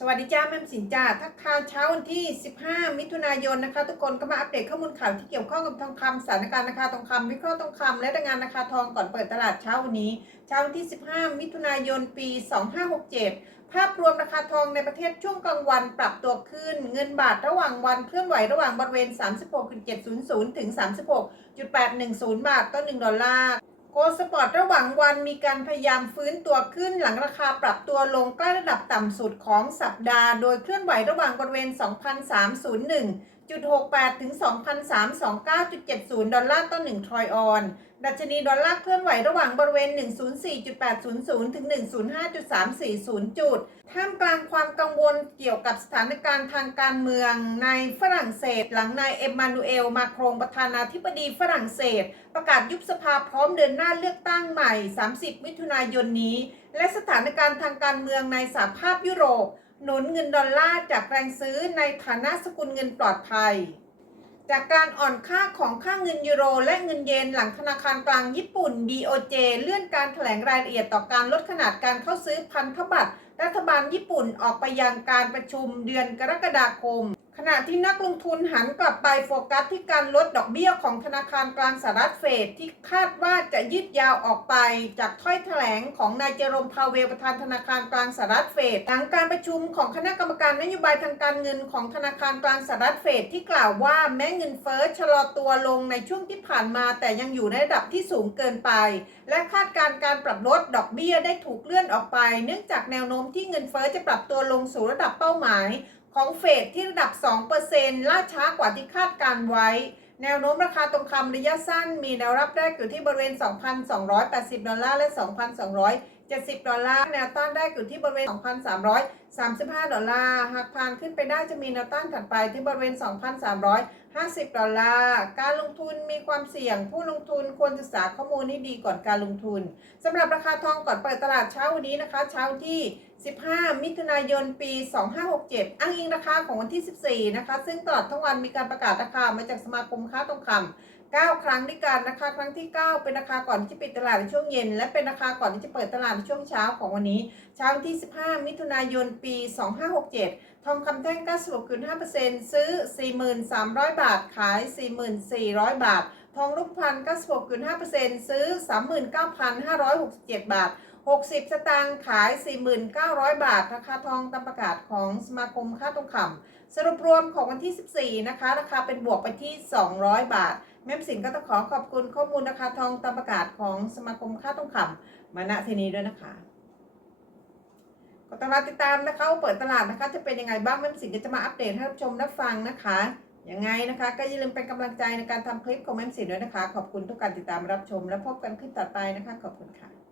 สวัสดีจ้าแม่มสินจ้าทักทายเช้าวันที่ 15 มิถุนายนนะคะ ทุกคนก็มาอัปเดตข้อมูลข่าวที่เกี่ยวข้องกับทองคำสถานการณ์ราคาทองคำวิเคราะห์ทองคำและรายงานราคาทองก่อนเปิดตลาดเช้าวันนี้ เช้าวันที่ 15 มิถุนายน ปี 2567 ภาพรวมราคาทองในประเทศช่วงกลางวันปรับตัวขึ้น เงินบาทระหว่างวันเคลื่อนไหวระหว่างบริเวณ 36.700 ถึง 36.810 บาทต่อ1ดอลลาร์ ด์สปอร์ตระหว่างวันมีการพยายามฟื้นตัวขึ้นหลังราคาปรับตัวลงใกล้ระดับต่ำสุดของสัปดาห์ โดยเคลื่อนไหวระหว่างบริเวณ 2,301 2,301.68 ถึง 2,329.70 ดอลลาร์ต่อ1ทรอยออน ดัชนีดอลลาร์เคลื่อนไหวระหว่างบริเวณ 104.800 ถึง 105.340 จุด ท่ามกลางความกังวลเกี่ยวกับสถานการณ์ทางการเมืองในฝรั่งเศส หลังนายเอ็มมานูเอล มาโครงประธานาธิบดีฝรั่งเศส ประกาศยุบสภาพร้อมเดินหน้าเลือกตั้งใหม่ 30 มิถุนายนนี้ และสถานการณ์ทางการเมืองในสหภาพยุโรป หนุนเงินดอลลาร์จากแรงซื้อในฐานะสกุลเงินปลอดภัย จากการอ่อนค่าของค่าเงินยูโร และเงินเยนหลังธนาคารกลางญี่ปุ่น BOJ เลื่อนการแถลงรายละเอียดต่อการลดขนาดการเข้าซื้อพันธบัตรรัฐบาลญี่ปุ่นออกไปยังการประชุมเดือนกรกฎาคม ณะที่นักลงทุนหันกลับไปโฟกัสที่การลดดอกเบี้ยของธนาคารกลางสหรัฐเฟดที่คาดว่าจะยืดยาวออกไป จากถ้อยแถลงของนายเจอรมพาเวลประธานธนาคารกลางสหรัฐเฟดหลังการประชุมของคณะกรรมการนโยบายทางการเงินของธนาคารกลางสหรัฐเฟดที่กล่าวว่าแม้เงินเฟ้อชะลอตัวลงในช่วงที่ผ่านมา แต่ยังอยู่ในระดับที่สูงเกินไป และคาดการณ์การปรับลดดอกเบี้ยได้ถูกเลื่อนออกไป เนื่องจากแนวโน้มที่เงินเฟ้อจะปรับตัวลงสู่ระดับเป้าหมาย ของเฟดที่ระดับ 2%ล่าช้ากว่าที่คาดการไว้ แนวโน้มราคาทองคำระยะสั้น มีแนวรับแรกอยู่ที่บริเวณ 2,280 ดอลลาร์และ 2,270 ดอลลาร์ แนวต้านได้อยู่ที่บริเวณ 2,335 ดอลลาร์ หากผ่านขึ้นไปได้จะมีแนวต้านถัดไปที่บริเวณ 2,350 ดอลลาร์ การลงทุนมีความเสี่ยง ผู้ลงทุนควรศึกษาข้อมูลให้ดีก่อนการลงทุนสำหรับราคาทองก่อนเปิดตลาดเช้าวันนี้นะคะ เช้าที่ 15 มิถุนายน ปี 2567 อ้างอิงราคาของวันที่ 14 นะคะ ซึ่งตลอดทั้งวันมีการประกาศราคามาจากสมาคมค้าทองคำ9 ครั้งด้วยกันนะคะ ครั้งที่ 9 เป็นราคาก่อนที่จะปิดตลาดในช่วงเย็น และเป็นราคาก่อนที่จะเปิดตลาดในช่วงเช้าของวันนี้ เช้าที่ 15 มิถุนายน ปี 2567 ทองคำแท่ง 96.5%ซื้อ 4,300บาท ขาย 4,400บาท ทองรูปพรรณ96.5%ซื้อ 39,567 บาท 60 สตางค์ขาย 4,900 บาท ราคาทองตามประกาศของสมาคมค่าทองคำสรุปรวมของวันที่ 14 นะคะ ราคาเป็นบวกไปที่ 200 บาท แม่มสินก็ต้องขอขอบคุณข้อมูลราคาทองตามประกาศของสมาคมค่าทองคำมาณทีนี้ด้วยนะคะก็ต้องรอติดตามนะคะว่าเปิดตลาดนะคะจะเป็นยังไงบ้างแม่มสินก็จะมาอัปเดตให้รับชมรับฟังนะคะ ยังไงนะคะ ก็อย่าลืมเป็นกำลังใจในการทำคลิปของแม่มสินด้วยนะคะ ขอบคุณทุกการติดตามรับชม และพบกันคลิปต่อไปนะคะ ขอบคุณค่ะ